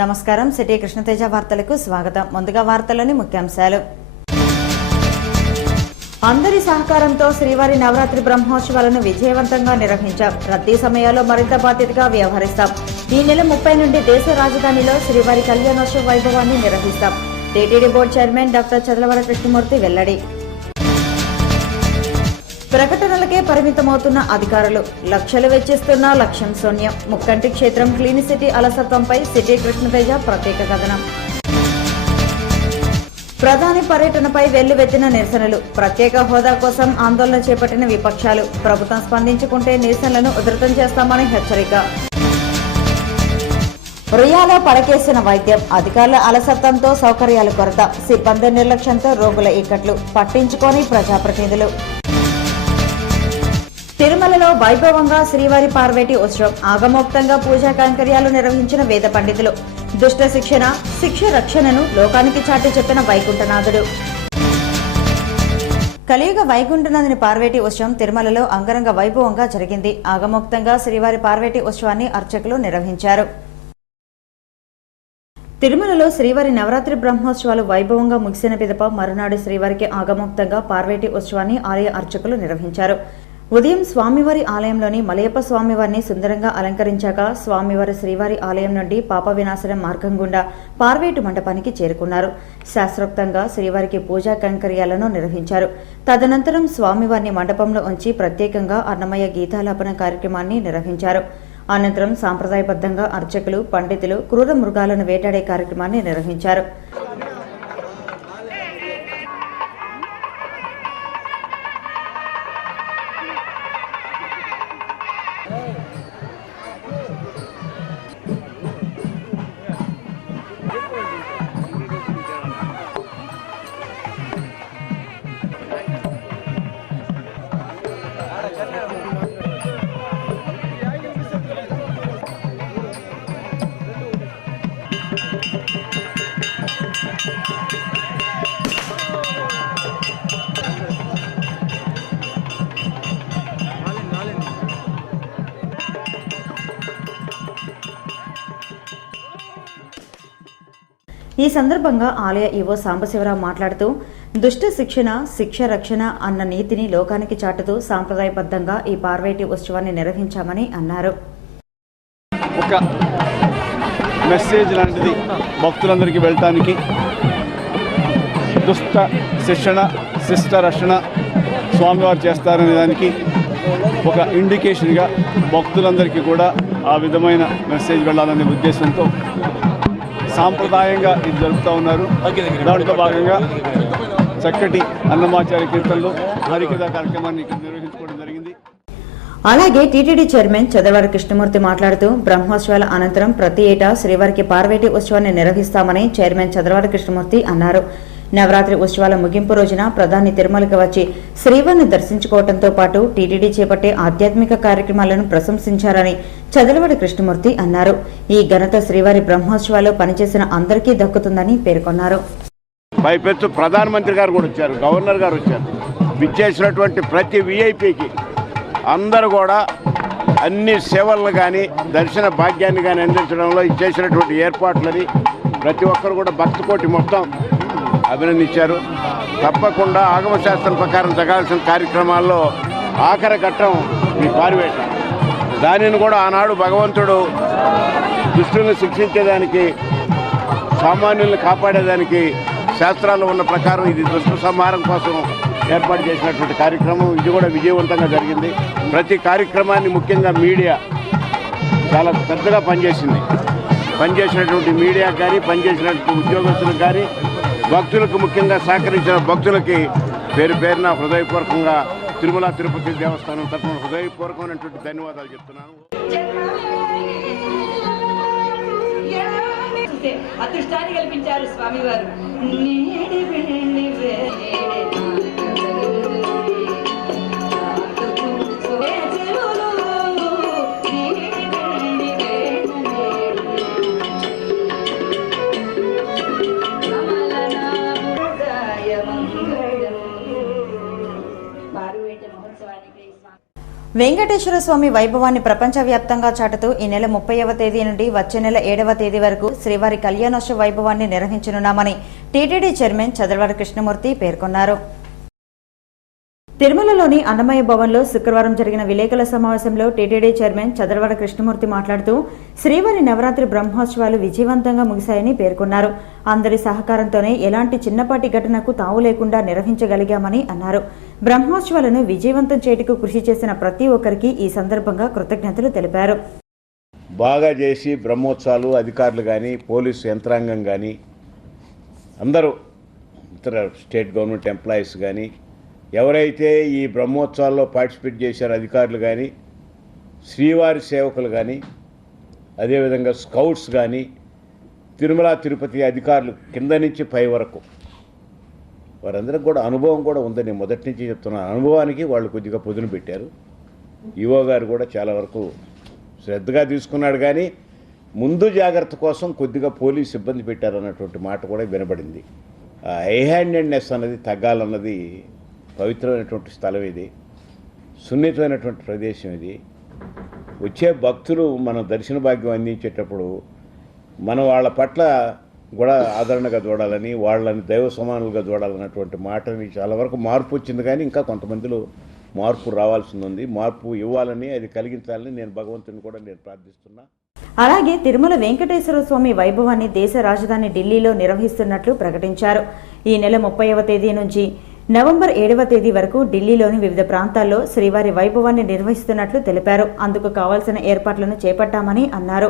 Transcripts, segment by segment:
నమస్కారం. సిటీ కృష్ణతేజ వార్తలకు స్వాగతం. ముందుగా వార్తల్లోని ముఖ్యాంశాలు. అందరి సహకారంతో శ్రీవారి నవరాత్రి బ్రహ్మోత్సవాలను విజయవంతంగా నిర్వహించాం. రద్దీ సమయాల్లో మరింత బాధ్యతగా వ్యవహరిస్తాం. ఈ నెల 30 నుండి దేశ రాజధానిలో శ్రీవారి కళ్యాణోత్సవ వైభవాన్ని నిర్వహిస్తాం. TTD board chairman doctor Chadalavada Krishnamurthy వెల్లడి. ప్రకటనలకే పరిమితమవుతున్న అధికారులు, లక్షలు వెచ్చిస్తున్న లక్ష్యం శూన్యం. ముక్కంటి క్షేత్రం క్లీన్ సిటీ అలసత్వంపై సిటీ కృష్ణతేజ ప్రత్యేక కథనం. ప్రధాని పర్యటనపై వెల్లువెత్తిన నిరసనలు, ప్రత్యేక హోదా కోసం ఆందోళన చేపట్టిన విపక్షాలు. ప్రభుత్వం స్పందించుకుంటే నిరసనలను ఉధృతం చేస్తామని హెచ్చరిక. రుయాలో పడకేసిన వైద్యం, అధికారుల అలసత్వంతో సౌకర్యాల కొరత, సిబ్బంది నిర్లక్ష్యంతో రోగుల ఇక్కట్లు, పట్టించుకోని ప్రజాప్రతినిధులు. తిరుమలలో వైభవంగా శ్రీవారి పార్వేటి ఉత్సవం, ఆగమోక్తంగా పూజా కైంకర్యాలు నిర్వహించిన వేద పండితులు. దుష్ట శిక్షణ, శిక్ష రక్షణను లోకానికి చాటి చెప్పిన వైకుంఠనాథుడు. కలియుగ వైకుంఠనాథుని పార్వేటి ఉత్సవం తిరుమలలో అంగరంగ వైభవంగా జరిగింది. ఆగమోక్తంగా శ్రీవారి పార్వేటి ఉత్సవాన్ని అర్చకులు నిర్వహించారు. తిరుమలలో శ్రీవారి నవరాత్రి బ్రహ్మోత్సవాలు వైభవంగా ముగిసిన పిదప మరునాడు శ్రీవారికి ఆగమోక్తంగా పార్వేటి ఉత్సవాన్ని ఆలయ అర్చకులు నిర్వహించారు. ఉదయం స్వామివారి ఆలయంలోని మలయప్ప స్వామివారిని సుందరంగా అలంకరించాక స్వామివారి శ్రీవారి ఆలయం నుండి పాప వినాశనం మార్గం గుండా పార్వేటు మండపానికి చేరుకున్నారు. శాస్త్రోక్తంగా శ్రీవారికి పూజా కైంకర్యాలను నిర్వహించారు. తదనంతరం స్వామివారిని మండపంలో ఉంచి ప్రత్యేకంగా అన్నమయ్య గీతాలాపన కార్యక్రమాన్ని నిర్వహించారు. అనంతరం సాంప్రదాయబద్ధంగా అర్చకులు, పండితులు క్రూర మృగాలను వేటాడే కార్యక్రమాన్ని నిర్వహించారు. ఈ సందర్భంగా ఆలయ ఈవో సాంబశివరావు మాట్లాడుతూ, దుష్ట శిక్షణ, శిక్ష రక్షణ అన్న నీతిని లోకానికి చాటుతూ సాంప్రదాయబద్ధంగా ఈ పార్వేటి ఉత్సవాన్ని నిర్వహించామని అన్నారు. ఒక మెసేజ్ లాంటిది భక్తులందరికీ వెళ్ళటానికి, దుష్ట శిక్షణ, శిష్ట రక్షణ స్వామివారు చేస్తారనే దానికి ఒక ఇండికేషన్గా భక్తులందరికీ కూడా ఆ విధమైన మెసేజ్ వెళ్ళాలనే ఉద్దేశంతో సాంప్రదాయంగా ఇది జరుపుతూ ఉన్నారు. దాంట్లో భాగంగా చక్కటి అన్నమాచార్య కీర్తనలు, హరికథ కార్యక్రమాన్ని నిర్వహించుకోవడం జరిగింది. అలాగే టీటీడీ చైర్మన్ చదలవాడ కృష్ణమూర్తి మాట్లాడుతూ, బ్రహ్మోత్సవాల అనంతరం ప్రతి ఏటా శ్రీవారికి పార్వేటి ఉత్సవాన్ని నిర్వహిస్తామని చైర్మన్ చదలవాడ కృష్ణమూర్తి అన్నారు. నవరాత్రి ఉత్సవాల ముగింపు రోజున ప్రధాని తిరుమలకు వచ్చి శ్రీవారిని దర్శించుకోవడంతో పాటు టీటీడీ చేపట్టే ఆధ్యాత్మిక కార్యక్రమాలను ప్రశంసించారని చదలవాడ కృష్ణమూర్తి అన్నారు. ఈ ఘనత శ్రీవారి బ్రహ్మోత్సవాల్లో పనిచేసిన అందరికీ దక్కుతుందని పేర్కొన్నారు. పైపెత్తు ప్రధానమంత్రి గారు కూడా వచ్చారు, గవర్నర్ గారు వచ్చారు. విచ్చేసినటువంటి ప్రతి విఐపికి అందరూ కూడా అన్ని సేవలను కానీ దర్శన భాగ్యాన్ని కానీ అందించడంలో చేసినటువంటి ఏర్పాట్లని ప్రతి ఒక్కరు కూడా భక్తకోటి మొత్తం అభినందించారు. తప్పకుండా ఆగమశాస్త్రం ప్రకారం జరగాల్సిన కార్యక్రమాల్లో ఆఖరి ఘట్టం ఈ పారివేట. దానిని కూడా ఆనాడు భగవంతుడు దుష్టులను శిక్షించేదానికి, సామాన్యుల్ని కాపాడేదానికి శాస్త్రాల్లో ఉన్న ప్రకారం ఇది దుష్ట సంహారం కోసం ఏర్పాటు చేసినటువంటి కార్యక్రమం. ఇది కూడా విజయవంతంగా జరిగింది. ప్రతి కార్యక్రమాన్ని ముఖ్యంగా మీడియా చాలా పెద్దగా పనిచేసినటువంటి మీడియా కానీ, పనిచేసినటువంటి ఉద్యోగస్తులకు కానీ, భక్తులకు ముఖ్యంగా సహకరించిన భక్తులకి పేరు పేరున హృదయపూర్వకంగా తిరుమల తిరుపతి దేవస్థానం తరఫున హృదయపూర్వకమైనటువంటి ధన్యవాదాలు చెప్తున్నాను. అదృష్టాన్ని కల్పించారు స్వామివారు. వెంకటేశ్వర స్వామి వైభవాన్ని ప్రపంచవ్యాప్తంగా చాటుతూ ఈ నెల 30వ తేదీ నుండి వచ్చే నెల 7వ తేదీ వరకు శ్రీవారి కళ్యాణోత్సవ వైభవాన్ని నిర్వహించనున్నామని టీటీడీ చైర్మన్ చదలవాడ కృష్ణమూర్తి పేర్కొన్నారు. తిరుమలలోని అన్నమయ్య భవన్లో శుక్రవారం జరిగిన విలేకరుల సమావేశంలో టీటీడీ చైర్మన్ చదలవాడ కృష్ణమూర్తి మాట్లాడుతూ శ్రీవారి నవరాత్రి బ్రహ్మోత్సవాలు విజయవంతంగా ముగిశాయని పేర్కొన్నారు. అందరి సహకారంతోనే ఎలాంటి చిన్నపాటి ఘటనకు తావు లేకుండా నిర్వహించగలిగామని అన్నారు. బ్రహ్మోత్సవాలను విజయవంతం చేయటకు కృషి చేసిన ప్రతి ఒక్కరికి ఈ సందర్భంగా కృతజ్ఞతలు తెలిపారు. బాగా చేసి బ్రహ్మోత్సవాలు అధికారులు కానీ పోలీసు యంత్రాంగం కానీ అందరూ ఇతర స్టేట్ గవర్నమెంట్ ఎంప్లాయీస్ కానీ ఎవరైతే ఈ బ్రహ్మోత్సవాల్లో పార్టిసిపేట్ చేశారో అధికారులు కానీ శ్రీవారి సేవకులు కానీ అదేవిధంగా స్కౌట్స్ కానీ తిరుమల తిరుపతి అధికారులు కింద నుంచి పై వరకు వారందరికి కూడా అనుభవం కూడా ఉందని మొదటి నుంచి చెప్తున్నాను. అనుభవానికి వాళ్ళు కొద్దిగా పొదును పెట్టారు. ఈవో గారు కూడా చాలా వరకు శ్రద్ధగా తీసుకున్నాడు కానీ ముందు జాగ్రత్త కోసం కొద్దిగా పోలీసు ఇబ్బంది పెట్టారన్నటువంటి మాట కూడా వినబడింది. ఐ హ్యాండెడ్నెస్ అన్నది తగ్గాలన్నది పవిత్రమైనటువంటి స్థలం ఇది, సున్నితమైనటువంటి ప్రదేశం ఇది. వచ్చే భక్తులు మనం దర్శన భాగ్యం అందించేటప్పుడు మనం వాళ్ళ పట్ల కూడా ఆదరణగా చూడాలని, వాళ్ళని దైవ సమానులుగా చూడాలన్నటువంటి మాటని చాలా వరకు మార్పు వచ్చింది. కానీ ఇంకా కొంతమందిలో మార్పు రావాల్సి ఉంది. మార్పు ఇవ్వాలని, అది కలిగించాలని నేను భగవంతుని కూడా నేను ప్రార్థిస్తున్నా. అలాగే తిరుమల వెంకటేశ్వర స్వామి వైభవాన్ని దేశ రాజధాని ఢిల్లీలో నిర్వహిస్తున్నట్లు ప్రకటించారు. ఈ నెల 30వ తేదీ నుంచి నవంబర్ 7వ తేదీ వరకు ఢిల్లీలోని వివిధ ప్రాంతాల్లో శ్రీవారి వైభవాన్ని నిర్వహిస్తున్నట్లు తెలిపారు. అందుకు కావాల్సిన ఏర్పాట్లను చేపట్టామని అన్నారు.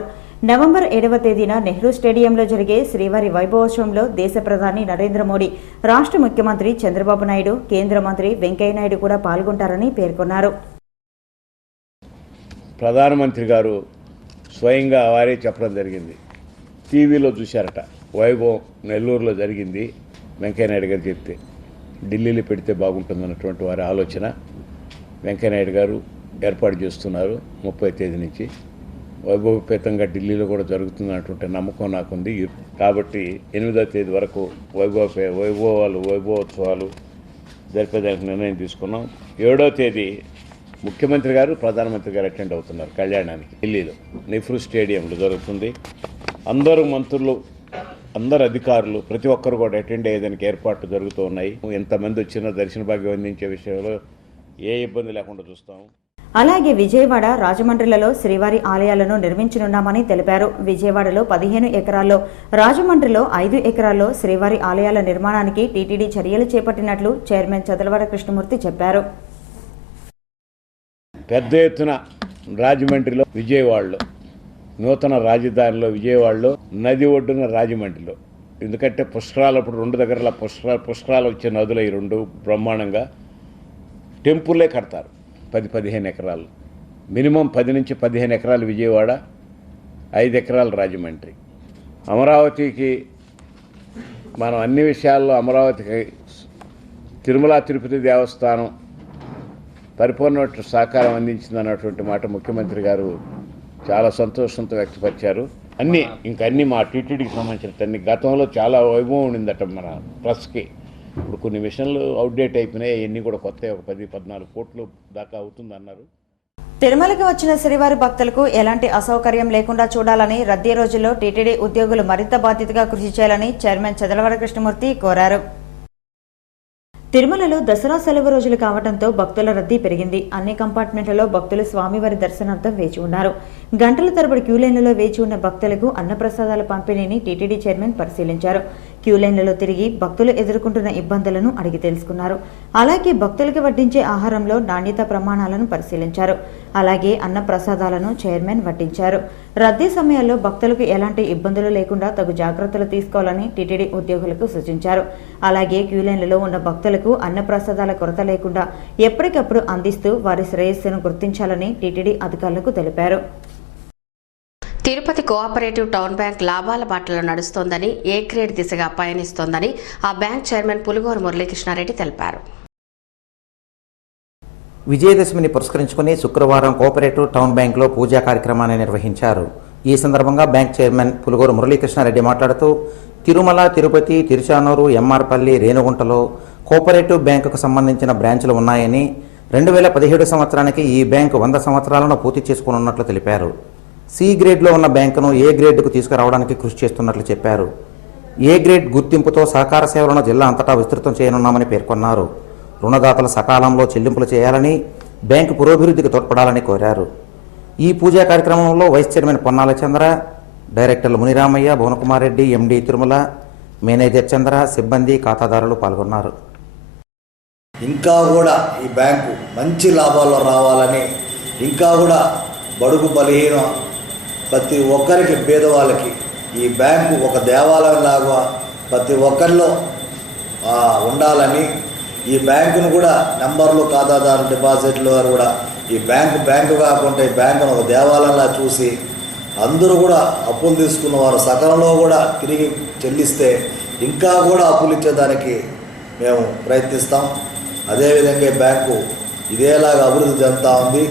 నవంబర్ 7వ తేదీన నెహ్రూ స్టేడియంలో జరిగే శ్రీవారి వైభవోత్సవంలో దేశ ప్రధాని నరేంద్ర మోడీ, రాష్ట్ర ముఖ్యమంత్రి చంద్రబాబు నాయుడు, కేంద్ర మంత్రి వెంకయ్య నాయుడు కూడా పాల్గొంటారని పేర్కొన్నారు. ప్రధానమంత్రి గారు స్వయంగా వారే చెప్పడం జరిగింది. టీవీలో చూశారట, వైభవం నెల్లూరులో జరిగింది, వెంకయ్యనాయుడు గారు చెప్తే ఢిల్లీలో పెడితే బాగుంటుందన్నటువంటి వారి ఆలోచన. వెంకయ్యనాయుడు గారు ఏర్పాటు చేస్తున్నారు 30వ తేదీ నుంచి. వైభవపేతంగా ఢిల్లీలో కూడా జరుగుతుందన్నటువంటి నమ్మకం నాకుంది. కాబట్టి 8వ తేదీ వరకు వైభవోత్సవాలు జరిపేదానికి నిర్ణయం తీసుకున్నాం. 7వ తేదీ ముఖ్యమంత్రి గారు, ప్రధానమంత్రి గారు అటెండ్ అవుతున్నారు కళ్యాణానికి. ఢిల్లీలో నెహ్రూ స్టేడియంలో జరుగుతుంది. అందరూ మంత్రులు, అందరు అధికారులు, ప్రతి ఒక్కరు కూడా అటెండ్ అయ్యేదానికి ఏర్పాట్లు జరుగుతూ ఉన్నాయి. ఎంతమంది వచ్చినా దర్శన భాగ్యం అందించే విషయంలో ఏ ఇబ్బంది లేకుండా చూస్తాము. అలాగే విజయవాడ, రాజమండ్రిలలో శ్రీవారి ఆలయాలను నిర్మించనున్నామని తెలిపారు. విజయవాడలో 15 ఎకరాల్లో, రాజమండ్రిలో 5 ఎకరాల్లో శ్రీవారి ఆలయాల నిర్మాణానికి టీటీడీ చర్యలు చేపట్టినట్లు చైర్మన్ చదలవాడ కృష్ణమూర్తి చెప్పారు. పెద్ద ఎత్తున రాజమండ్రిలో, విజయవాడలో, నూతన రాజధానిలో విజయవాడలో, నది ఒడ్డున రాజమండ్రిలో, ఎందుకంటే పుష్కరాలప్పుడు 2 దగ్గరల పుష్కరాలు వచ్చే నదులు ఈ 2 బ్రహ్మాండంగా టెంపుల్లే కడతారు. 10-15 ఎకరాలు, మినిమం 10 నుంచి 15 ఎకరాలు విజయవాడ, 5 ఎకరాలు రాజమండ్రి. అమరావతికి మనం అన్ని విషయాల్లో అమరావతికి తిరుమల తిరుపతి దేవస్థానం పరిపూర్ణ సహకారం అందించిందన్నటువంటి మాట ముఖ్యమంత్రి గారు చాలా సంతోషంతో వ్యక్తపరిచారు. అన్నీ మా టీటీడీకి సంబంధించిన అన్ని గతంలో చాలా వైభవం ఉండిందట మన ప్రెస్కి. ఇప్పుడు కొన్ని మిషన్లు అవుట్డేట్ అయిపోయినాయి, అవన్నీ కూడా కొత్త, ఒక 10-14 కోట్లు దాకా అవుతుందన్నారు. తిరుమలకి వచ్చిన శ్రీవారి భక్తులకు ఎలాంటి అసౌకర్యం లేకుండా చూడాలని, రద్దీ రోజుల్లో టీటీడీ ఉద్యోగులు మరింత బాధ్యతగా కృషి చేయాలని చైర్మన్ చదలవాడ కృష్ణమూర్తి కోరారు. తిరుమలలో దసరా సెలవు రోజులు కావడంతో భక్తుల రద్దీ పెరిగింది. అన్ని కంపార్ట్మెంట్లలో భక్తులు స్వామివారి దర్శనార్థం వేచి ఉన్నారు. గంటల తరబడి క్యూలైన్లలో వేచి ఉన్న భక్తులకు అన్నప్రసాదాల పంపిణీని టీటీడీ చైర్మన్ పరిశీలించారు. క్యూలైన్లలో తిరిగి భక్తులు ఎదుర్కొంటున్న ఇబ్బందులను అడిగి తెలుసుకున్నారు. అలాగే భక్తులకు వడ్డించే ఆహారంలో నాణ్యత ప్రమాణాలను పరిశీలించారు. అలాగే అన్నప్రసాదాలను చైర్మన్ వడ్డించారు. రద్దీ సమయాల్లో భక్తులకు ఎలాంటి ఇబ్బందులు లేకుండా తగు జాగ్రత్తలు తీసుకోవాలని టీటీడీ ఉద్యోగులకు సూచించారు. అలాగే క్యూలైన్లలో ఉన్న భక్తులకు అన్నప్రసాదాల కొరత లేకుండా ఎప్పటికప్పుడు అందిస్తూ వారి శ్రేయస్సును గుర్తించాలని టీటీడీ అధికారులకు తెలిపారు. తిరుపతి కోఆపరేటివ్ టౌన్ బ్యాంక్ లాభాల బాటలో నడుస్తోందని, ఏ గ్రేడ్ దిశగా పయనిస్తోందని ఆ బ్యాంక్ చైర్మన్ పులుగోరు మురళీకృష్ణారెడ్డి తెలిపారు. విజయదశమిని పురస్కరించుకుని శుక్రవారం కోఆపరేటివ్ టౌన్ బ్యాంకులో పూజా కార్యక్రమాన్ని నిర్వహించారు. ఈ సందర్భంగా బ్యాంక్ చైర్మన్ పులుగోరు మురళీకృష్ణారెడ్డి మాట్లాడుతూ తిరుమల, తిరుపతి, తిరుచానూరు, ఎంఆర్పల్లి, రేణుగుంటలో కోఆపరేటివ్ బ్యాంకుకు సంబంధించిన బ్రాంచులు ఉన్నాయని, 2017 సంవత్సరానికి ఈ బ్యాంకు 100 సంవత్సరాలను పూర్తి చేసుకోనున్నట్లు తెలిపారు. సి గ్రేడ్లో ఉన్న బ్యాంకును ఏ గ్రేడ్కు తీసుకురావడానికి కృషి చేస్తున్నట్లు చెప్పారు. ఏ గ్రేడ్ గుర్తింపుతో సహకార సేవలను జిల్లా అంతటా విస్తృతం చేయనున్నామని పేర్కొన్నారు. రుణదాతలు సకాలంలో చెల్లింపులు చేయాలని, బ్యాంకు పురోభివృద్ధికి తోడ్పడాలని కోరారు. ఈ పూజా కార్యక్రమంలో వైస్ చైర్మన్ పొన్నాల చంద్ర, డైరెక్టర్లు మునిరామయ్య, భువనకుమార్ రెడ్డి, ఎండి తిరుమల, మేనేజర్ చంద్ర, సిబ్బంది, ఖాతాదారులు పాల్గొన్నారు. ఇంకా కూడా ఈ బ్యాంకు మంచి లాభాల్లో రావాలని, ఇంకా కూడా బడుగు బలహీన ప్రతి ఒక్కరికి, పేదవాళ్ళకి ఈ బ్యాంకు ఒక దేవాలయంలాగా ప్రతి ఒక్కరిలో ఉండాలని, ఈ బ్యాంకును కూడా నెంబర్లు, ఖాతాదారు, డిపాజిట్లు వారు కూడా ఈ బ్యాంకు కాకుండా ఈ బ్యాంకును ఒక దేవాలయంలా చూసి అందరూ కూడా అప్పులు తీసుకున్న వారు సకాలంలో కూడా తిరిగి చెల్లిస్తే ఇంకా కూడా అప్పులు ఇచ్చేదానికి మేము ప్రయత్నిస్తాం. అదేవిధంగా ఈ బ్యాంకు ఇదేలాగా అభివృద్ధి చెందుతూ ఉంది.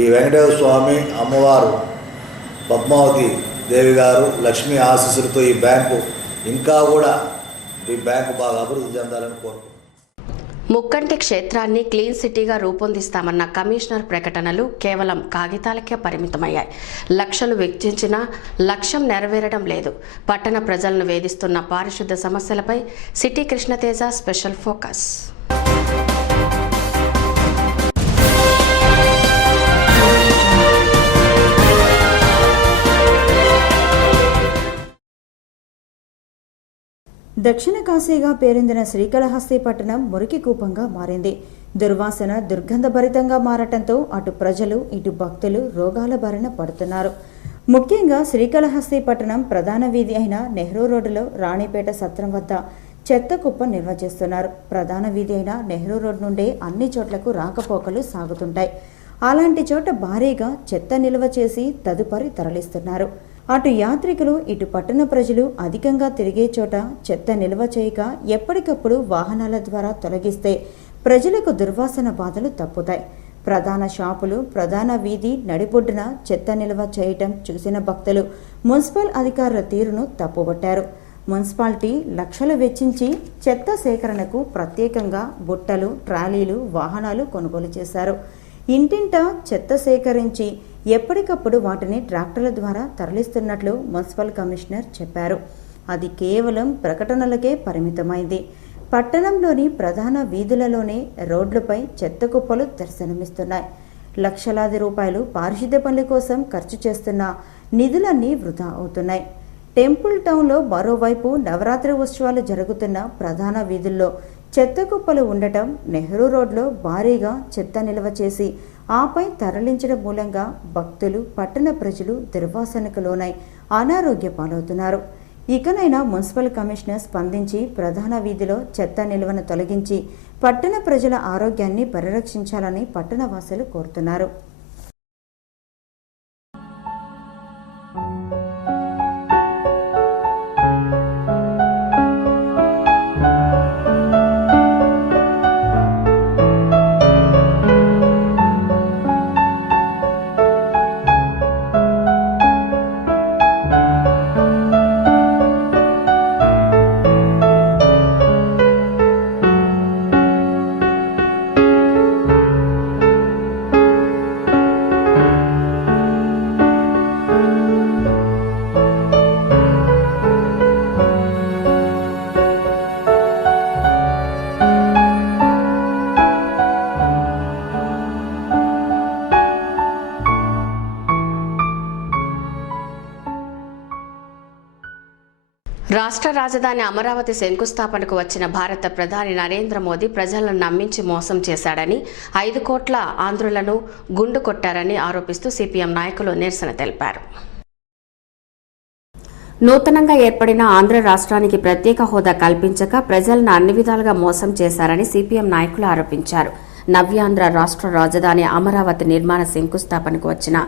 ఈ వెంకటేశ్వర స్వామి, అమ్మవారు పద్మావతి దేవి గారు లక్ష్మీ ఆశీస్సులతో ఈ బ్యాంకు ఇంకా కూడా బాగా అభివృద్ధి చెందాలని కోరుకుంటున్నాం. ముక్కంటి క్షేత్రాన్ని క్లీన్ సిటీగా రూపొందిస్తామన్న కమిషనర్ ప్రకటనలు కేవలం కాగితాలకే పరిమితమయ్యాయి. లక్షలు వెచ్చించినా లక్ష్యం నెరవేరడం లేదు. పట్టణ ప్రజలను వేధిస్తున్న పారిశుద్ధ సమస్యలపై సిటీ కృష్ణతేజ స్పెషల్ ఫోకస్. దక్షిణ కాశీగా పేరొందిన శ్రీకాళహస్తి పట్టణం మురికి కూపంగా మారింది. దుర్వాసన దుర్గంధభరితంగా మారటంతో అటు ప్రజలు, ఇటు భక్తులు రోగాల బారిన పడుతున్నారు. ముఖ్యంగా శ్రీకాళహస్తి పట్టణం ప్రధాన వీధి అయిన నెహ్రూ రోడ్డులో రాణిపేట సత్రం వద్ద చెత్త కుప్ప నిల్వ చేస్తున్నారు. ప్రధాన వీధి అయిన నెహ్రూ రోడ్ నుండే అన్ని చోట్లకు రాకపోకలు సాగుతుంటాయి. అలాంటి చోట భారీగా చెత్త నిల్వ చేసి తదుపరి తరలిస్తున్నారు. అటు యాత్రికులు, ఇటు పట్టణ ప్రజలు అధికంగా తిరిగే చోట చెత్త నిల్వ చేయక ఎప్పటికప్పుడు వాహనాల ద్వారా తొలగిస్తే ప్రజలకు దుర్వాసన బాధలు తప్పుతాయి. ప్రధాన షాపులు, ప్రధాన వీధి నడిబొడ్డున చెత్త నిల్వ చేయటం చూసిన భక్తులు మున్సిపల్ అధికారుల తీరును తప్పుబట్టారు. మున్సిపాలిటీ లక్షలు వెచ్చించి చెత్త సేకరణకు ప్రత్యేకంగా బుట్టలు, ట్రాలీలు, వాహనాలు కొనుగోలు చేశారు. ఇంటింటా చెత్త సేకరించి ఎప్పటికప్పుడు వాటిని ట్రాక్టర్ల ద్వారా తరలిస్తున్నట్లు మున్సిపల్ కమిషనర్ చెప్పారు. అది కేవలం ప్రకటనలకే పరిమితమైంది. పట్టణంలోని ప్రధాన వీధులలోనే రోడ్లపై చెత్త కుప్పలు దర్శనమిస్తున్నాయి. లక్షలాది రూపాయలు పారిశుద్ధ్య పనుల కోసం ఖర్చు చేస్తున్న నిధులన్నీ వృధా అవుతున్నాయి. టెంపుల్ టౌన్లో మరోవైపు నవరాత్రి ఉత్సవాలు జరుగుతున్న ప్రధాన వీధుల్లో చెత్త కుప్పలు ఉండటం, నెహ్రూ రోడ్లో భారీగా చెత్త నిల్వ చేసి ఆపై తరలించడం మూలంగా భక్తులు, పట్టణ ప్రజలు దుర్వాసనకు లోనై అనారోగ్య పాలవుతున్నారు. ఇకనైనా మున్సిపల్ కమిషనర్ స్పందించి ప్రధాన వీధిలో చెత్త నిల్వను తొలగించి పట్టణ ప్రజల ఆరోగ్యాన్ని పరిరక్షించాలని పట్టణవాసులు కోరుతున్నారు. రాష్ట్ర రాజధాని అమరావతి శంకుస్థాపనకు వచ్చిన భారత ప్రధాని నరేంద్ర మోదీ ప్రజలను నమ్మించి మోసం చేశాడని, 5 కోట్ల ఆంధ్రులను గుండు కొట్టారని ఆరోపిస్తూ సిపిఎం నాయకులు నిరసన తెలిపారు. నూతనంగా ఏర్పడిన ఆంధ్ర రాష్ట్రానికి ప్రత్యేక హోదా కల్పించక ప్రజలను అన్ని విధాలుగా మోసం చేశారని సిపిఎం నాయకులు ఆరోపించారు. నవ్యాంధ్ర రాష్ట్ర రాజధాని అమరావతి నిర్మాణ శంకుస్థాపనకు వచ్చిన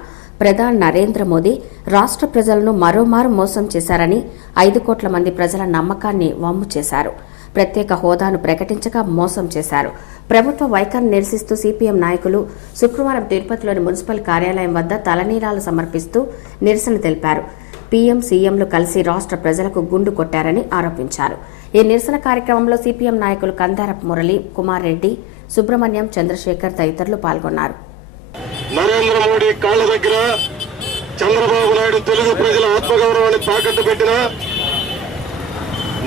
ప్రధాని నరేంద్ర మోదీ రాష్ట్ర ప్రజలను మరోమారు మోసం చేశారని, 5 కోట్ల మంది ప్రజల నమ్మకాన్ని వమ్ము చేశారు. ప్రత్యేక హోదాను ప్రకటించక మోసం చేశారు. ప్రభుత్వ వైఖరిని నిరసిస్తూ సిపిఎం నాయకులు శుక్రవారం తిరుపతిలోని మున్సిపల్ కార్యాలయం వద్ద తలనీలాలు సమర్పిస్తూ నిరసన తెలిపారు. పీఎం, సీఎంలు కలిసి రాష్ట్ర ప్రజలకు గుండు కొట్టారని ఆరోపించారు. ఈ నిరసన కార్యక్రమంలో సిపిఎం నాయకులు కందారపు మురళి, కుమార్ రెడ్డి, సుబ్రహ్మణ్యం, చంద్రశేఖర్ తదితరులు పాల్గొన్నారు. నరేంద్ర మోడీ కాళ్ళ దగ్గర చంద్రబాబు నాయుడు తెలుగు ప్రజల ఆత్మగౌరవాన్ని తాకట్టు పెట్టిన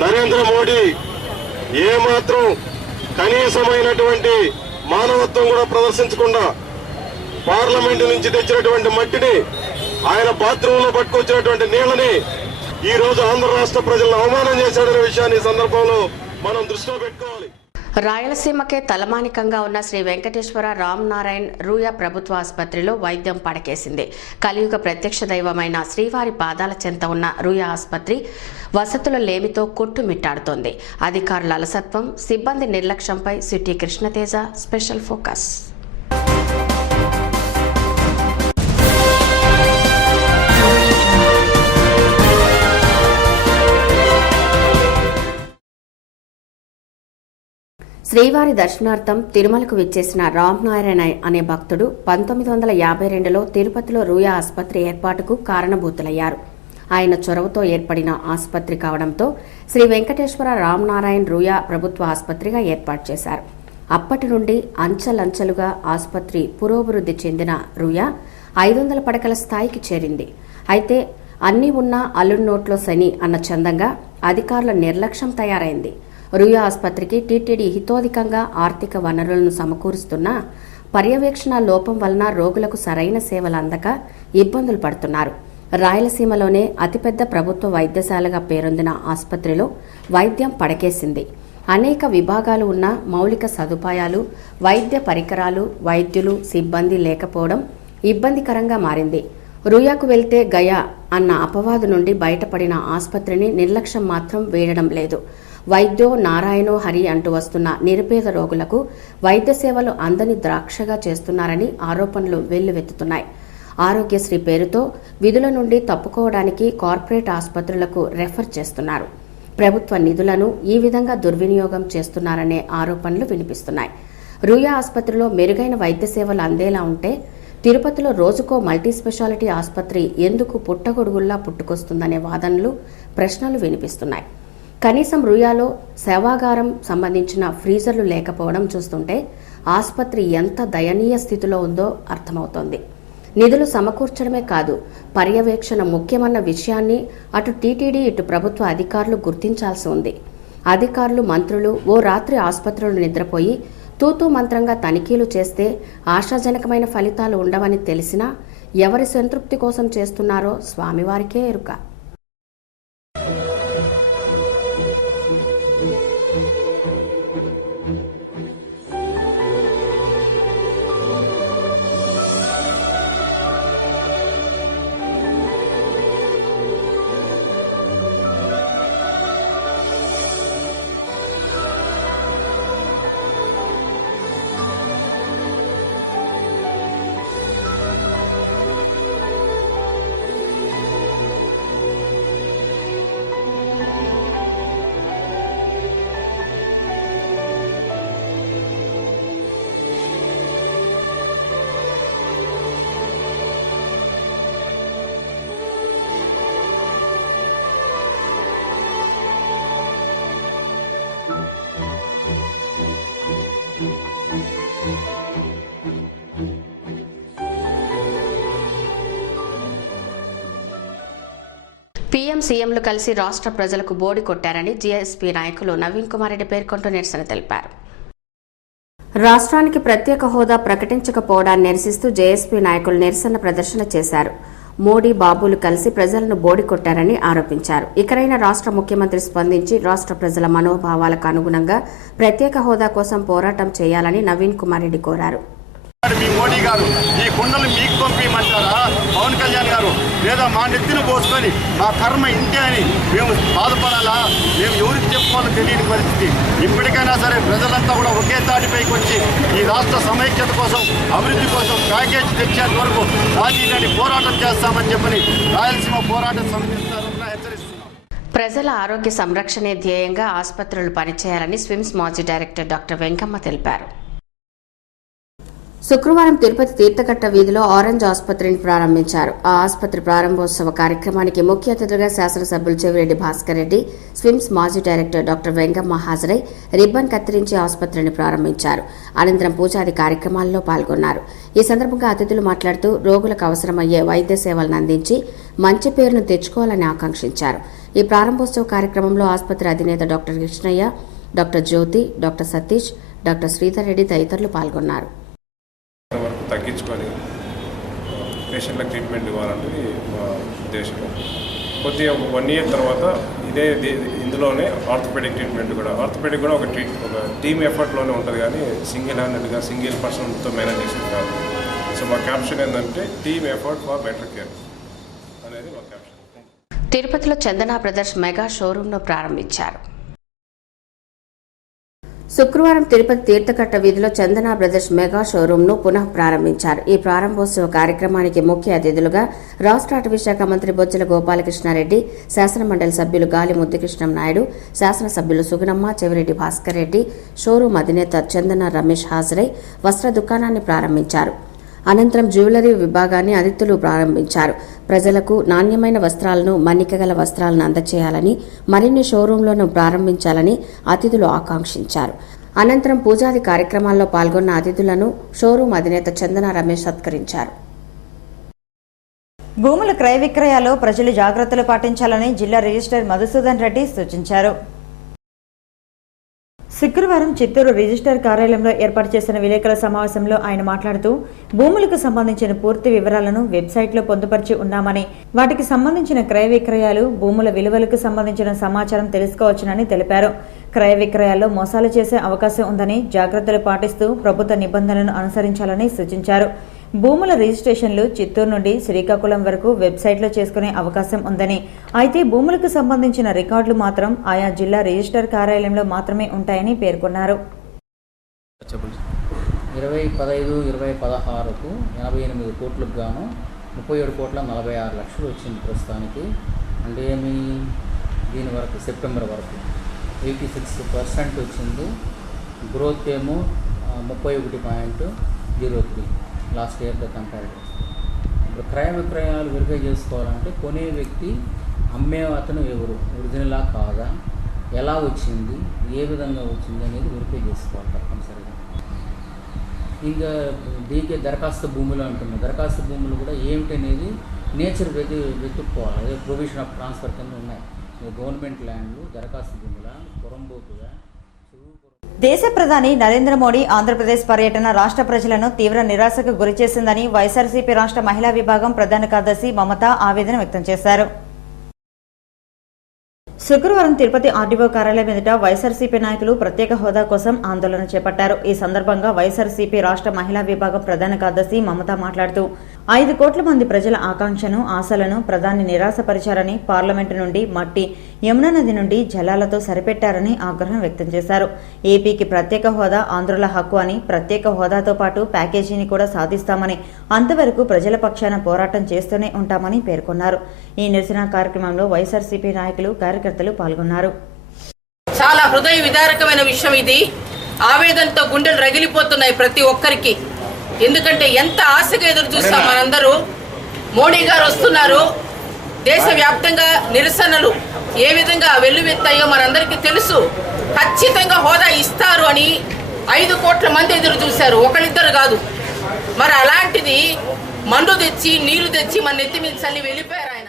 నరేంద్ర మోడీ ఏమాత్రం కనీసమైనటువంటి మానవత్వం కూడా ప్రదర్శించకుండా పార్లమెంటు నుంచి తెచ్చినటువంటి మట్టిని, ఆయన బాత్రూంలో పట్టుకొచ్చినటువంటి నీళ్లని ఈ రోజు ఆంధ్ర రాష్ట్ర ప్రజలను అవమానం చేశాడనే విషయాన్ని ఈ సందర్భంలో మనం దృష్టిలో పెట్టుకోవాలి. రాయలసీమకే తలమానికంగా ఉన్న శ్రీ వెంకటేశ్వర రామనారాయణ్ రూయా ప్రభుత్వ ఆసుపత్రిలో వైద్యం పడకేసింది. కలియుగ ప్రత్యక్ష దైవమైన శ్రీవారి పాదాల చెంత ఉన్న రూయా ఆసుపత్రి వసతుల లేమితో కొట్టుమిట్టాడుతోంది. అధికారుల అలసత్వం, సిబ్బంది నిర్లక్ష్యంపై సిటీ కృష్ణతేజ స్పెషల్ ఫోకస్. శ్రీవారి దర్శనార్థం తిరుమలకు విచ్చేసిన రామనారాయణ అనే భక్తుడు 1952లో తిరుపతిలో రూయా ఆసుపత్రి ఏర్పాటుకు కారణభూతులయ్యారు. ఆయన చొరవతో ఏర్పడిన ఆసుపత్రి కావడంతో శ్రీ వెంకటేశ్వర రామనారాయణ్ రూయా ప్రభుత్వ ఆసుపత్రిగా ఏర్పాటు చేశారు. అప్పటి నుండి అంచెలంచెలుగా ఆసుపత్రి పురోభివృద్ధి చెందిన రూయా 500 పడకల స్థాయికి చేరింది. అయితే అన్నీ ఉన్నా అల్లుడి నోట్లో శని అన్న చందంగా అధికారుల నిర్లక్ష్యం తయారైంది. రూయా ఆసుపత్రికి టీటీడీ హితోధికంగా ఆర్థిక వనరులను సమకూరుస్తున్నా పర్యవేక్షణ లోపం వలన రోగులకు సరైన సేవలు అందక ఇబ్బందులు పడుతున్నారు. రాయలసీమలోనే అతిపెద్ద ప్రభుత్వ వైద్యశాలగా పేరొందిన ఆసుపత్రిలో వైద్యం పడకేసింది. అనేక విభాగాలు ఉన్న మౌలిక సదుపాయాలు, వైద్య పరికరాలు, వైద్యులు, సిబ్బంది లేకపోవడం ఇబ్బందికరంగా మారింది. రూయాకు వెళ్తే గయా అన్న అపవాదు నుండి బయటపడిన ఆసుపత్రిని నిర్లక్ష్యం మాత్రం వేయడం లేదు. వైద్యో నారాయణో హరి అంటూ వస్తున్న నిరుపేద రోగులకు వైద్య సేవలు అందని ద్రాక్షగా చేస్తున్నారని ఆరోపణలు వెల్లువెత్తుతున్నాయి. ఆరోగ్యశ్రీ పేరుతో విధుల నుండి తప్పుకోవడానికి కార్పొరేట్ ఆసుపత్రులకు రెఫర్ చేస్తున్నారు. ప్రభుత్వ నిధులను ఈ విధంగా దుర్వినియోగం చేస్తున్నారనే ఆరోపణలు వినిపిస్తున్నాయి. రూయా ఆసుపత్రిలో మెరుగైన వైద్య సేవలు అందేలా ఉంటే తిరుపతిలో రోజుకో మల్టీ స్పెషాలిటీ ఆసుపత్రి ఎందుకు పుట్టగొడుగుల్లా పుట్టుకొస్తుందనే వాదనలు, ప్రశ్నలు వినిపిస్తున్నాయి. కనీసం రూయాలో సేవాగారం సంబంధించిన ఫ్రీజర్లు లేకపోవడం చూస్తుంటే ఆసుపత్రి ఎంత దయనీయ స్థితిలో ఉందో అర్థమవుతోంది. నిధులు సమకూర్చడమే కాదు, పర్యవేక్షణ ముఖ్యమన్న విషయాన్ని అటు టీటీడీ ఇటు ప్రభుత్వ అధికారులు గుర్తించాల్సి ఉంది. అధికారులు, మంత్రులు ఓ రాత్రి ఆసుపత్రులు నిద్రపోయి తూతూ మంత్రంగా తనిఖీలు చేస్తే ఆశాజనకమైన ఫలితాలు ఉండవని తెలిసినా ఎవరి సంతృప్తి కోసం చేస్తున్నారో స్వామివారికే ఎరుక. పీఎం సీఎంలు కలిసి రాష్ట్ర ప్రజలకు బోడి కొట్టారని జీఎస్పీ నాయకులు నవీన్ కుమార్ రెడ్డి పేర్కొంటూ నిరసన తెలిపారు. రాష్ట్రానికి ప్రత్యేక హోదా ప్రకటించకపోవడాన్ని నిరసిస్తూ జేఎస్పీ నాయకులు నిరసన ప్రదర్శన చేశారు. మోడీ, బాబులు కలిసి ప్రజలను బోడి కొట్టారని ఆరోపించారు. ఇకరైనా రాష్ట్ర ముఖ్యమంత్రి స్పందించి రాష్ట్ర ప్రజల మనోభావాలకు అనుగుణంగా ప్రత్యేక హోదా కోసం పోరాటం చేయాలని నవీన్ కుమార్ రెడ్డి కోరారు. మీ మోడీ గారు ఈ కుండలు మీకు పంపించమంటారా? పవన్ కళ్యాణ్ గారు లేదా మా నెత్తిన పోసుకొని మా కర్మ ఇంతే అని మేము బాధపడాలా? మేము ఎవరికి చెప్పుకోవాలో తెలియని పరిస్థితి. ఇప్పటికైనా సరే ప్రజలంతా కూడా ఒకే తాటిపైకి వచ్చి ఈ రాష్ట్ర సమైక్యత కోసం, అభివృద్ధి కోసం ప్యాకేజ్ తెచ్చేంత వరకు రాజీలేని పోరాటం చేస్తామని చెప్పని రాయలసీమ పోరాట సమితి తరఫున హెచ్చరిస్తున్నాం. ప్రజల ఆరోగ్య సంరక్షణే ధ్యేయంగా ఆసుపత్రులు పనిచేయాలని స్విమ్స్ మాజీ డైరెక్టర్ డాక్టర్ వెంకమ్మ తెలిపారు. శుక్రవారం తిరుపతి తీర్థకట్ట వీధిలో ఆరెంజ్ ఆసుపత్రిని ప్రారంభించారు. ఆ ఆసుపత్రి ప్రారంభోత్సవ కార్యక్రమానికి ముఖ్య అతిథులుగా శాసనసభ్యులు చెవిరెడ్డి భాస్కర్ రెడ్డి, స్విమ్స్ మాజీ డైరెక్టర్ డాక్టర్ వెంగమ్మ హాజరై రిబ్బన్ కత్తిరించి ఆసుపత్రిని ప్రారంభించారు. అనంతరం పూజాది కార్యక్రమాల్లో పాల్గొన్నారు. ఈ సందర్భంగా అతిథులు మాట్లాడుతూ రోగులకు అవసరమయ్యే వైద్య సేవలను అందించి మంచి పేరును తెచ్చుకోవాలని ఆకాంక్షించారు. ఈ ప్రారంభోత్సవ కార్యక్రమంలో ఆసుపత్రి అధినేత డాక్టర్ కృష్ణయ్య, డాక్టర్ జ్యోతి, డాక్టర్ సతీష్, డాక్టర్ శ్రీధర్ రెడ్డి తదితరులు పాల్గొన్నారు. వరకు తగ్గించుకొని పేషెంట్లకు ట్రీట్మెంట్ ఇవ్వాలనేది మా ఉద్దేశం. కొద్దిగా 1 ఇయర్ తర్వాత ఇందులోనే ఆర్థోపెడిక్ ట్రీట్మెంట్ కూడా ఒక టీమ్ ఎఫర్ట్లోనే ఉంటుంది, కానీ సింగిల్ హ్యాండెడ్గా సింగిల్ పర్సన్తో మేనేజ్ చేసేది కాదు. సో మా క్యాప్షన్ ఏంటంటే team effort for better care అనేది మా క్యాప్షన్. తిరుపతిలో చందన బ్రదర్స్ మెగా షోరూంను ప్రారంభించారు. శుక్రవారం తిరుపతి తీర్థకట్ట వీధిలో చందన బ్రదర్స్ మెగా షోరూంను పునః ప్రారంభించారు. ఈ ప్రారంభోత్సవ కార్యక్రమానికి ముఖ్య అతిథులుగా రాష్ట్ర అటవీ శాఖ మంత్రి బొజ్జల గోపాలకృష్ణారెడ్డి, శాసనమండలి సభ్యులు గాలి ముద్దుకృష్ణం నాయుడు, శాసనసభ్యులు సుగుణమ్మ, చెవిరెడ్డి భాస్కర్ రెడ్డి, షోరూం అధినేత చందన రమేష్ హాజరై వస్త్ర దుకాణాన్ని ప్రారంభించారు. అనంతరం జ్యువెలరీ విభాగాన్ని అతిథులు ప్రారంభించారు. ప్రజలకు నాణ్యమైన వస్త్రాలను, మన్నికగల వస్త్రాలను అందజేయాలని, మరిన్ని షోరూంలను ప్రారంభించాలని అతిథులు ఆకాంక్షించారు. అనంతరం పూజాది కార్యక్రమాల్లో పాల్గొన్న అతిథులను షోరూం అధినేత చందన రమేష్ సత్కరించారు. భూముల క్రయ విక్రయాల్లో ప్రజలు జాగ్రత్తలు పాటించాలని జిల్లా రిజిస్ట్రార్ మధుసూదన్ రెడ్డి సూచించారు. శుక్రవారం చిత్తూరు రిజిస్టర్ కార్యాలయంలో ఏర్పాటు చేసిన విలేకరుల సమావేశంలో ఆయన మాట్లాడుతూ భూములకు సంబంధించిన పూర్తి వివరాలను వెబ్సైట్లో పొందుపరిచి ఉన్నామని, వాటికి సంబంధించిన క్రయ విక్రయాలు, భూముల విలువలకు సంబంధించిన సమాచారం తెలుసుకోవచ్చునని తెలిపారు. క్రయ విక్రయాల్లో మోసాలు చేసే అవకాశం ఉందని, జాగ్రత్తలు పాటిస్తూ ప్రభుత్వ నిబంధనలను అనుసరించాలని సూచించారు. భూముల రిజిస్ట్రేషన్లు చిత్తూరు నుండి శ్రీకాకుళం వరకు వెబ్సైట్లో చేసుకునే అవకాశం ఉందని, అయితే భూములకు సంబంధించిన రికార్డులు మాత్రం ఆయా జిల్లా రిజిస్టర్ కార్యాలయంలో మాత్రమే ఉంటాయని పేర్కొన్నారు. 2015-2016కు 88 కోట్లకు గాను 37,46,00,000 వచ్చింది ప్రస్తుతానికి. అంటే దీని వరకు సెప్టెంబర్ వరకు 86% వచ్చింది. గ్రోత్ ఏమో 31.03 లాస్ట్ ఇయర్తో కంపేర్ చేస్తాం. ఇప్పుడు క్రయ విక్రయాలు వెరిఫై చేసుకోవాలంటే కొనే వ్యక్తి, అమ్మే అతను ఎవరు, ఒరిజినలా కాదా, ఎలా వచ్చింది, ఏ విధంగా వచ్చింది అనేది వెరిఫై చేసుకోవాలి తప్పనిసరిగా. ఇంకా దీనికి దరఖాస్తు భూములు అంటున్నాం. దరఖాస్తు భూములు కూడా ఏమిటనేది నేచర్ వెతుక్కోవాలి. అదే ప్రొవిజన్ ఆఫ్ ట్రాన్స్ఫర్ కింద ఉన్నాయి. గవర్నమెంట్ ల్యాండ్లు దరఖాస్తు భూముల, పురంబోకుగా. దేశ ప్రధాని నరేంద్ర మోడీ ఆంధ్రప్రదేశ్ పర్యటన రాష్ట్ర ప్రజలను తీవ్ర నిరాశకు గురిచేసిందని వైఎస్ఆర్సీపీ రాష్ట్ర మహిళా విభాగం ప్రధాన కార్యదర్శి మమత ఆవేదన వ్యక్తం చేశారు. శుక్రవారం తిరుపతి ఆర్డీఓ కార్యాలయం ఎదుట వైఎస్ఆర్సీపీ నాయకులు ప్రత్యేక హోదా కోసం ఆందోళన చేపట్టారు. ఈ సందర్భంగా వైఎస్ఆర్సీపీ రాష్ట్ర మహిళా విభాగం ప్రధాన కార్యదర్శి మమత మాట్లాడుతూ 5 కోట్ల మంది ప్రజల ఆకాంక్షను, ఆశలను ప్రధాని నిరాశపరిచారని, పార్లమెంటు నుండి మట్టి, యమునా నది నుండి జలాలతో సరిపెట్టారని ఆగ్రహం వ్యక్తం చేశారు. ఏపీకి ప్రత్యేక హోదా ఆంధ్రుల హక్కు అని, ప్రత్యేక హోదాతో పాటు ప్యాకేజీని కూడా సాధిస్తామని, అంతవరకు ప్రజల పక్షాన పోరాటం చేస్తూనే ఉంటామని పేర్కొన్నారు. ఈ నిరసన కార్యక్రమంలో వైఎస్ఆర్సీపీ నాయకులు, కార్యకర్తలు పాల్గొన్నారు. చాలా హృదయ విదారకమైన విషయం ఇది. ఆవేదనతో గుండెలు రగిలిపోతున్నాయి ప్రతి ఒక్కరికి. ఎందుకంటే ఎంత ఆశగా ఎదురు చూస్తాం మనందరూ. మోడీ గారు వస్తున్నారు. దేశవ్యాప్తంగా నిరసనలు ఏ విధంగా వెల్లువెత్తాయో మనందరికీ తెలుసు. ఖచ్చితంగా హోదా ఇస్తారు అని 5 కోట్ల మంది ఎదురు చూశారు, ఒకరిద్దరు కాదు. మరి అలాంటిది మండు తెచ్చి, నీళ్లు తెచ్చి మన నెత్తి మీద చల్లి వెళ్ళిపోయారు ఆయన.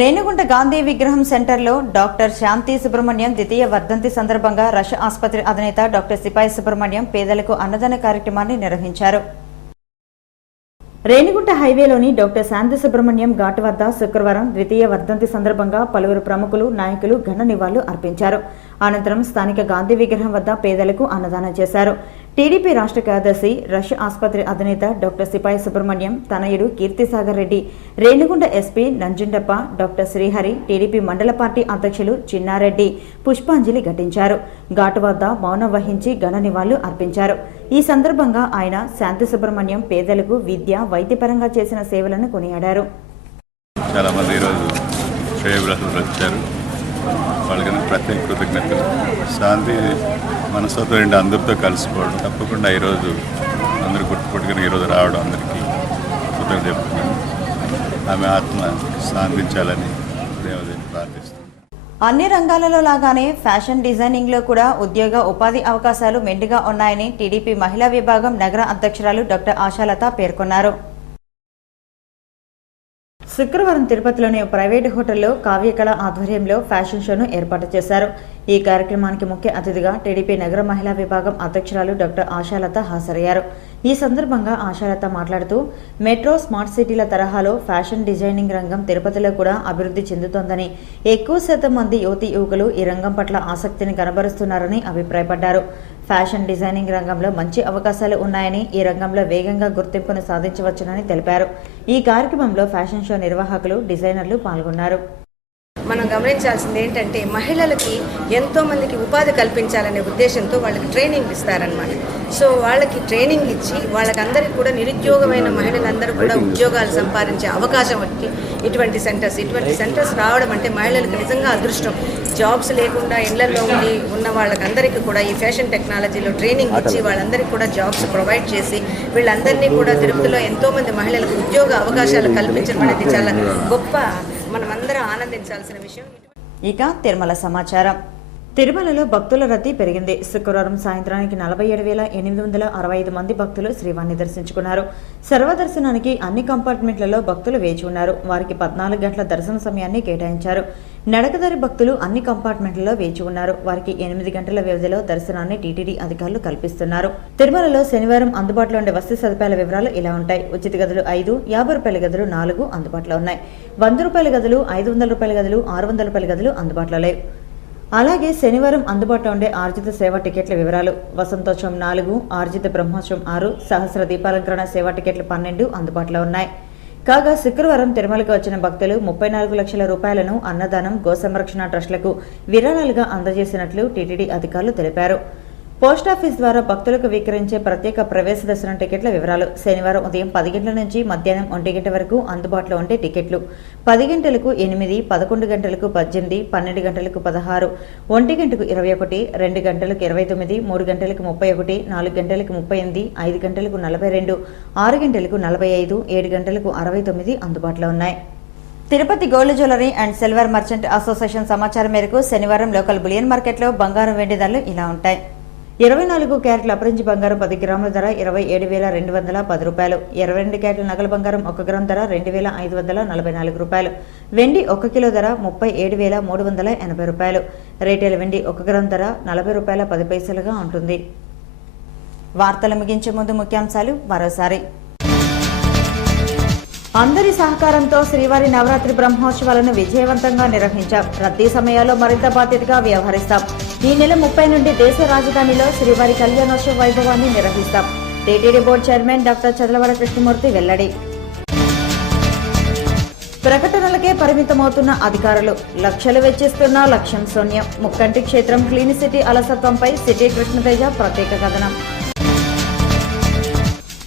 రేణిగుంట గాంధీ విగ్రహం సెంటర్లో డాక్టర్ శాంతి సుబ్రహ్మణ్యం ద్వితీయ వర్ధంతి సందర్భంగా రష్ ఆసుపత్రి అధినేత డాక్టర్ సిపాయి సుబ్రహ్మణ్యం పేదలకు అన్నదాన కార్యక్రమాన్ని నిర్వహించారు. రేణిగుంట హైవేలోని డాక్టర్ శాంతి సుబ్రహ్మణ్యం ఘాట్ వద్ద శుక్రవారం ద్వితీయ వర్ధంతి సందర్భంగా పలువురు ప్రముఖులు, నాయకులు ఘన నివాళులు అర్పించారు. అనంతరం స్థానిక గాంధీ విగ్రహం వద్ద పేదలకు అన్నదానం చేశారు. టీడీపీ రాష్ట్ర కార్యదర్శి, రష్ ఆసుపత్రి అధినేత డాక్టర్ సిపాయి సుబ్రహ్మణ్యం తనయుడు Keerthisagar Reddy, Renigunta SP Nanjundappa, doctor Srihari, TDP మండల పార్టీ అధ్యక్షులు చిన్నారెడ్డి పుష్పాంజలి ఘటించారు. ఘాటు వద్ద మౌనం వహించి ఘన నివాళులు అర్పించారు. ఈ సందర్భంగా ఆయన శాంతి సుబ్రహ్మణ్యం పేదలకు విద్య, వైద్యపరంగా చేసిన సేవలను కొనియాడారు. చాలా మంది ఈరోజు శ్రేయభిలాషులు వచ్చారు. వాళ్ళకి ప్రత్యేక కృతజ్ఞతలు. శాంతి మనసుతో అందరితో కలిసిపోవడం తప్పకుండా ఈరోజు అందరూ గుర్తుపెట్టుకుని ఈరోజు రావడం అందరికీ కృతజ్ఞతలు చెప్తున్నాను. ఆమె ఆత్మ శాంతించాలని దేవదేవుని ప్రార్థిస్తున్నాను. అన్ని రంగాలలో లాగానే ఫ్యాషన్ డిజైనింగ్ లో కూడా ఉద్యోగ ఉపాధి అవకాశాలు మెండుగా ఉన్నాయని టీడీపీ మహిళా విభాగం నగర అధ్యక్షురాలు డాక్టర్ ఆశాలత పేర్కొన్నారు. శుక్రవారం తిరుపతిలోని ప్రైవేటు హోటల్లో కావ్యకళ ఆధ్వర్యంలో ఫ్యాషన్ షోను ఏర్పాటు చేశారు. ఈ కార్యక్రమానికి ముఖ్య అతిథిగా టీడీపీ నగర మహిళా విభాగం అధ్యక్షురాలు డాక్టర్ ఆశాలత హాజరయ్యారు. ఈ సందర్భంగా ఆశాలత మాట్లాడుతూ మెట్రో స్మార్ట్ సిటీల తరహాలో ఫ్యాషన్ డిజైనింగ్ రంగం తిరుపతిలో కూడా అభివృద్ధి చెందుతోందని, ఎక్కువ శాతం మంది యువతీ యువకులు ఈ రంగం పట్ల ఆసక్తిని కనబరుస్తున్నారని అభిప్రాయపడ్డారు. ఫ్యాషన్ డిజైనింగ్ రంగంలో మంచి అవకాశాలు ఉన్నాయని, ఈ రంగంలో వేగంగా గుర్తింపును సాధించవచ్చునని తెలిపారు. ఈ కార్యక్రమంలో ఫ్యాషన్ షో నిర్వాహకులు, డిజైనర్లు పాల్గొన్నారు. మనం గమనించాల్సింది ఏంటంటే మహిళలకి ఎంతోమందికి ఉపాధి కల్పించాలనే ఉద్దేశంతో వాళ్ళకి ట్రైనింగ్ ఇస్తారనమాట. సో వాళ్ళకి ట్రైనింగ్ ఇచ్చి వాళ్ళకందరికీ కూడా నిరుద్యోగమైన మహిళలందరూ కూడా ఉద్యోగాలు సంపాదించే అవకాశం వచ్చి ఇటువంటి సెంటర్స్ రావడం అంటే మహిళలకు నిజంగా అదృష్టం. జాబ్స్ లేకుండా ఇళ్లలో ఉన్న వాళ్ళకందరికీ కూడా ఈ ఫ్యాషన్ టెక్నాలజీలో ట్రైనింగ్ ఇచ్చి వాళ్ళందరికీ కూడా జాబ్స్ ప్రొవైడ్ చేసి వీళ్ళందరినీ కూడా తిరుపతిలో ఎంతోమంది మహిళలకు ఉద్యోగ అవకాశాలు కల్పించడం అనేది చాలా గొప్ప, మనమందరం ఆనందించాల్సిన విషయం. ఇక తిరుమల సమాచారం. తిరుమలలో భక్తుల రద్దీ పెరిగింది. శుక్రవారం సాయంత్రానికి 47,865 మంది భక్తులు శ్రీవారిని దర్శించుకున్నారు. సర్వదర్శనానికి అన్ని కంపార్ట్మెంట్లలో భక్తులు వేచి ఉన్నారు. వారికి 14 గంటల దర్శన సమయాన్ని కేటాయించారు. నడకదారి భక్తులు అన్ని కంపార్ట్మెంట్లలో వేచి ఉన్నారు. వారికి 8 గంటల వ్యవధిలో దర్శనాన్ని టీటీడీ అధికారులు కల్పిస్తున్నారు. తిరుమలలో శనివారం అందుబాటులో ఉండే వసతి సదుపాయాల వివరాలు ఇలా ఉంటాయి. ఉచిత గదులు 5, 50 రూపాయల గదులు 4 అందుబాటులో ఉన్నాయి. 100 రూపాయల గదులు, 500 రూపాయల గదులు, 600 రూపాయల గదులు అందుబాటులో లేవు. అలాగే శనివారం అందుబాటులో ఉండే ఆర్జిత సేవా టికెట్ల వివరాలు: వసంతోత్సవం 4, ఆర్జిత బ్రహ్మోత్సవం 6, సహస్ర దీపాలంకరణ సేవా టికెట్లు 12 అందుబాటులో ఉన్నాయి. కాగా శుక్రవారం తిరుమలకు వచ్చిన భక్తులు 34 లక్షల రూపాయలను అన్నదానం, గోసంరక్షణ ట్రస్టులకు విరాళాలుగా అందజేసినట్లు టీటీడీ అధికారులు తెలిపారు. పోస్టాఫీస్ ద్వారా భక్తులకు విక్రయించే ప్రత్యేక ప్రవేశ దర్శనం టికెట్ల వివరాలు: శనివారం ఉదయం 10 గంటల నుంచి మధ్యాహ్నం 1 గంట వరకు అందుబాటులో ఉండే టికెట్లు 10 గంటలకు 8, 11 గంటలకు 18, 12 గంటలకు 16, 1 గంటకు 21, 2 గంటలకు 29, 3 గంటలకు 31, 4 గంటలకు 38, 5 గంటలకు 42, 6 గంటలకు 45, 7 గంటలకు 69 అందుబాటులో ఉన్నాయి. Tirupati gold jewellery and silver merchant association సమాచారం మేరకు శనివారం లోకల్ బులియన్ మార్కెట్లో బంగారం, వెండి ధరలు ఇలా ఉంటాయి. 24 క్యారెట్ల అపరంజి బంగారం 10 గ్రాముల ధర 27,210 రూపాయలు. 22 క్యారెట్ల నగల బంగారం 1 గ్రాము ధర 2,544 రూపాయలు. వెండి 1 కిలో ధర 37,380 రూపాయలు. రీటైల్ వెండి 1 గ్రాము ధర 40 రూపాయల 10 పైసలుగా ఉంటుంది. వార్తలు ముగించే ముందు ముఖ్యాంశాలు మరోసారి. అందరి సహకారంతో శ్రీవారి నవరాత్రి బ్రహ్మోత్సవాలను విజయవంతంగా నిర్వహించాం. రద్దీ సమయాల్లో మరింత బాధ్యతగా వ్యవహరిస్తాం. ఈ నెల 30 నుండి దేశ రాజధానిలో శ్రీవారి కళ్యాణోత్సవ వైభవాన్ని నిర్వహిస్తాం. TTD board chairman doctor Chadalavada Krishnamurthy వెల్లడి. ప్రకటనలకే పరిమితమవుతున్న అధికారులు, లక్షలు వెచ్చిస్తున్న లక్ష్యం శూన్యం. ముక్కంటి క్షేత్రం క్లీన్ సిటీ అలసత్వంపై సిటీ కృష్ణతేజ ప్రత్యేక కథనం.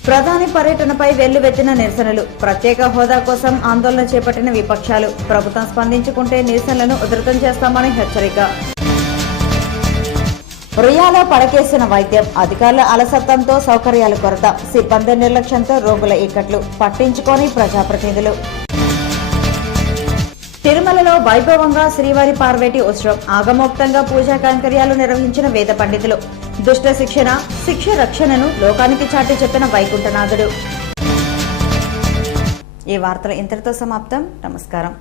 ప్రధాని పర్యటనపై వెల్లువెత్తిన నిరసనలు, ప్రత్యేక హోదా కోసం ఆందోళన చేపట్టిన విపక్షాలు. ప్రభుత్వం స్పందించుకుంటే నిరసనలను ఉధృతం చేస్తామని హెచ్చరిక. రియాలో పడకేసిన వైద్యం, అధికారుల అలసత్వంతో సౌకర్యాల కొరత, సిబ్బంది నిర్లక్ష్యంతో రోగుల ఇక్కట్లు, పట్టించుకోని ప్రజాప్రతినిధులు. తిరుమలలో వైభవంగా శ్రీవారి పార్వేటి ఉత్సవం, ఆగమోక్తంగా పూజా కైంకర్యాలు నిర్వహించిన వేద పండితులు. దుష్ట శిక్షణ, శిక్ష రక్షణను లోకానికి చాటి చెప్పిన వైకుంఠనాథుడు. ఈ వార్తలు ఇంతటితో సమాప్తం. నమస్కారం.